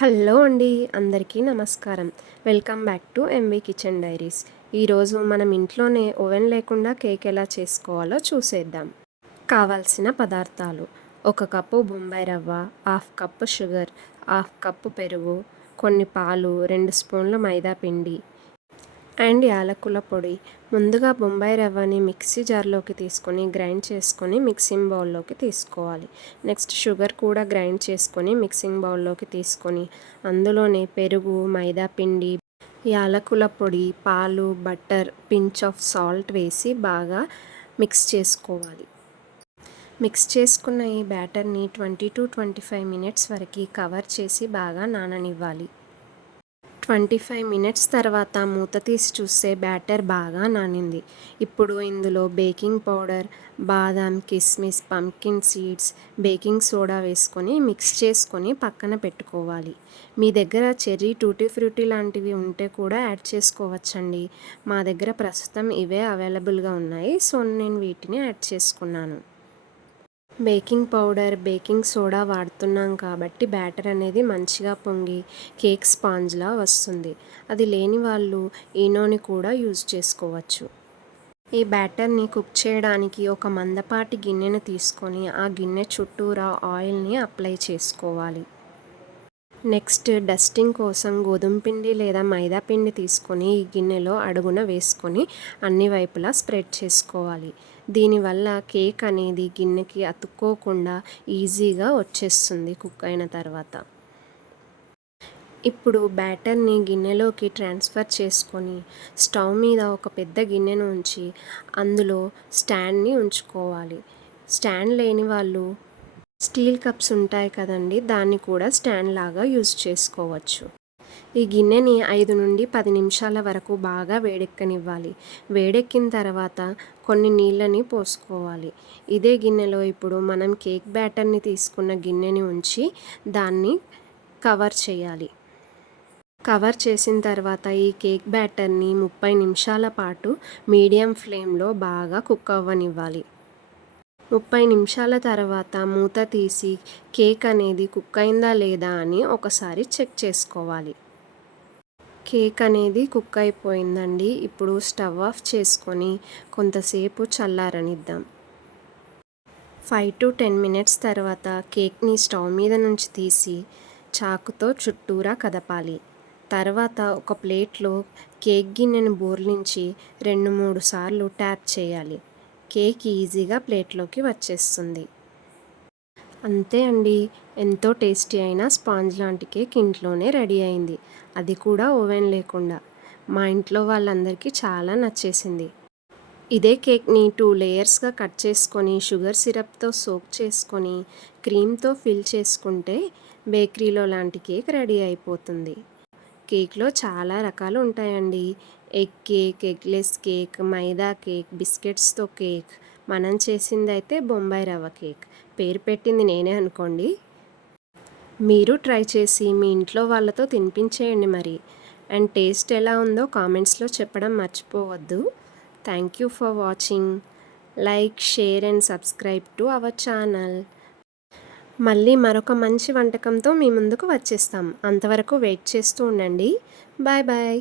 Hello అండి, అందరికీ నమస్కారం. Welcome back to MV kitchen diaries. ఈరోజు మనం ఇంట్లోనే ఓవెన్ లేకుండా కేక్ ఎలా చేసుకోవాలో చూసేద్దాం. కావాల్సిన పదార్థాలు: 1 కప్పు బొంబాయి రవ్వ, half cup sugar, half cup పెరుగు, కొన్ని పాలు, 2 స్పూన్ల మైదా పిండి అండ్ యాలకుల పొడి. ముందుగా బొంబాయి రవ్వని మిక్సీ జార్లోకి తీసుకొని గ్రైండ్ చేసుకొని మిక్సింగ్ బౌల్లోకి తీసుకోవాలి. నెక్స్ట్ షుగర్ కూడా గ్రైండ్ చేసుకొని మిక్సింగ్ బౌల్లోకి తీసుకొని అందులోనే పెరుగు, మైదా పిండి, యాలకుల పొడి, పాలు, బటర్, పించ్ ఆఫ్ సాల్ట్ వేసి బాగా మిక్స్ చేసుకోవాలి. మిక్స్ చేసుకున్న ఈ బ్యాటర్ని 20 to 25 మినిట్స్ వరకు కవర్ చేసి బాగా నాననివ్వాలి. 25 మినిట్స్ తర్వాత మూత తీసి చూస్తే బ్యాటర్ బాగా నానింది. ఇప్పుడు ఇందులో బేకింగ్ పౌడర్, బాదాం, కిస్మిస్, పంకిన్ సీడ్స్, బేకింగ్ సోడా వేసుకొని మిక్స్ చేసుకొని పక్కన పెట్టుకోవాలి. మీ దగ్గర చెర్రీ టూటీ ఫ్రూటీ లాంటివి ఉంటే కూడా యాడ్ చేసుకోవచ్చండి. మా దగ్గర ప్రస్తుతం ఇవే అవైలబుల్గా ఉన్నాయి, సో నేను వీటిని యాడ్ చేసుకున్నాను. బేకింగ్ పౌడర్, బేకింగ్ సోడా వాడుతున్నాం కాబట్టి బ్యాటర్ అనేది మంచిగా పొంగి కేక్ స్పాంజ్లా వస్తుంది. అది లేని వాళ్ళు ఈనోని కూడా యూజ్ చేసుకోవచ్చు. ఈ బ్యాటర్ని కుక్ చేయడానికి ఒక మందపాటి గిన్నెను తీసుకొని ఆ గిన్నె చుట్టూరా ఆయిల్ని అప్లై చేసుకోవాలి. నెక్స్ట్ డస్టింగ్ కోసం గోధుమ పిండి లేదా మైదా పిండి తీసుకొని ఈ గిన్నెలో అడుగున వేసుకొని అన్ని వైపులా స్ప్రెడ్ చేసుకోవాలి. దీనివల్ల కేక్ అనేది గిన్నెకి అతుక్కోకుండా ఈజీగా వచ్చేస్తుంది కుక్ అయిన తర్వాత. ఇప్పుడు బ్యాటర్ని గిన్నెలోకి ట్రాన్స్ఫర్ చేసుకొని స్టవ్ మీద ఒక పెద్ద గిన్నెను ఉంచి అందులో స్టాండ్ని ఉంచుకోవాలి. స్టాండ్ లేని వాళ్ళు స్టీల్ కప్స్ ఉంటాయి కదండి, దాన్ని కూడా స్టాండ్ లాగా యూజ్ చేసుకోవచ్చు. ఈ గిన్నెని 5 నుండి 10 నిమిషాల వరకు బాగా వేడెక్కనివ్వాలి. వేడెక్కిన తర్వాత కొన్ని నీళ్ళని పోసుకోవాలి. ఇదే గిన్నెలో ఇప్పుడు మనం కేక్ బ్యాటర్ని తీసుకున్న గిన్నెని ఉంచి దాన్ని కవర్ చేయాలి. కవర్ చేసిన తర్వాత ఈ కేక్ బ్యాటర్ని 30 నిమిషాల పాటు మీడియం ఫ్లేమ్లో బాగా కుక్ అవ్వనివ్వాలి. 30 నిమిషాల తర్వాత మూత తీసి కేక్ అనేది కుక్ అయిందా లేదా అని ఒకసారి చెక్ చేసుకోవాలి. కేక్ అనేది కుక్ అయిపోయిందండి. ఇప్పుడు స్టవ్ ఆఫ్ చేసుకొని కొంతసేపు చల్లారనిద్దాం. 5 to 10 మినిట్స్ తర్వాత కేక్ని స్టవ్ మీద నుంచి తీసి చాకుతో చుట్టూరా కదపాలి. తర్వాత ఒక ప్లేట్లో కేక్ గిన్నెను బోర్లించి 2-3 సార్లు ట్యాప్ చేయాలి. కేక్ ఈజీగా ప్లేట్లోకి వచ్చేస్తుంది. అంతే అండి, ఎంతో టేస్టీ అయిన స్పాంజ్ లాంటి కేక్ ఇంట్లోనే రెడీ అయింది. అది కూడా ఓవెన్ లేకుండా. మా ఇంట్లో వాళ్ళందరికీ చాలా నచ్చేసింది. ఇదే కేక్ని 2 లేయర్స్గా కట్ చేసుకొని షుగర్ సిరప్తో సోక్ చేసుకొని క్రీమ్తో ఫిల్ చేసుకుంటే బేకరీలో లాంటి కేక్ రెడీ అయిపోతుంది. కేక్లో చాలా రకాలు ఉంటాయండి. ఎగ్ కేక్, ఎగ్లెస్ కేక్, మైదా కేక్, బిస్కెట్స్తో కేక్. మనం చేసింది అయితే బొంబాయి రవ్వ కేక్. పేరు పెట్టింది నేనే అనుకోండి. మీరు ట్రై చేసి మీ ఇంట్లో వాళ్ళతో తినిపించేయండి మరి. అండ్ టేస్ట్ ఎలా ఉందో కామెంట్స్లో చెప్పడం మర్చిపోవద్దు. Thank you for watching. Like, share and subscribe to our channel. మళ్ళీ మరొక మంచి వంటకంతో మీ ముందుకు వచ్చేస్తాం. అంతవరకు వెయిట్ చేస్తూ ఉండండి. Bye bye.